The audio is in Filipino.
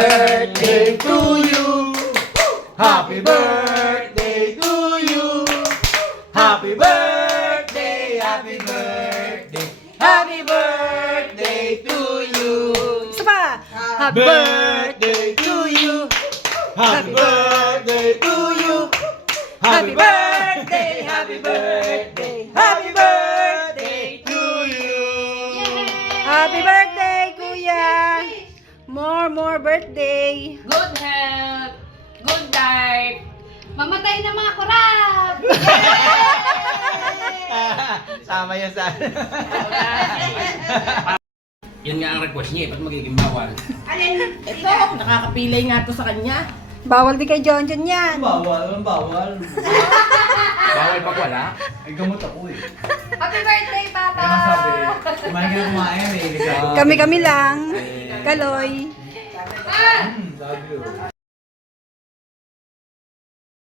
birthday to you. Happy birthday to you. Happy birthday, happy birthday. Happy birthday to you. Isa pa. Happy birthday to you. Happy birthday to you. Happy birthday, happy birthday, happy birthday to you. Happy birthday, Kuya. More birthday. Good health, good life. Mamatay na mga kurap. Sama yan sa... Yun nga ang request niya, ba't magiging bawal? Ito, nakakapilay nga to sa kanya. Bawal din kay John John yan. Bawal, bawal. Bawal pag wala? Ay, gamot ako eh. Happy birthday, Papa. Kaya masabi, kumain ka na kumain eh. Kami lang. Kaloy. Sabi ko.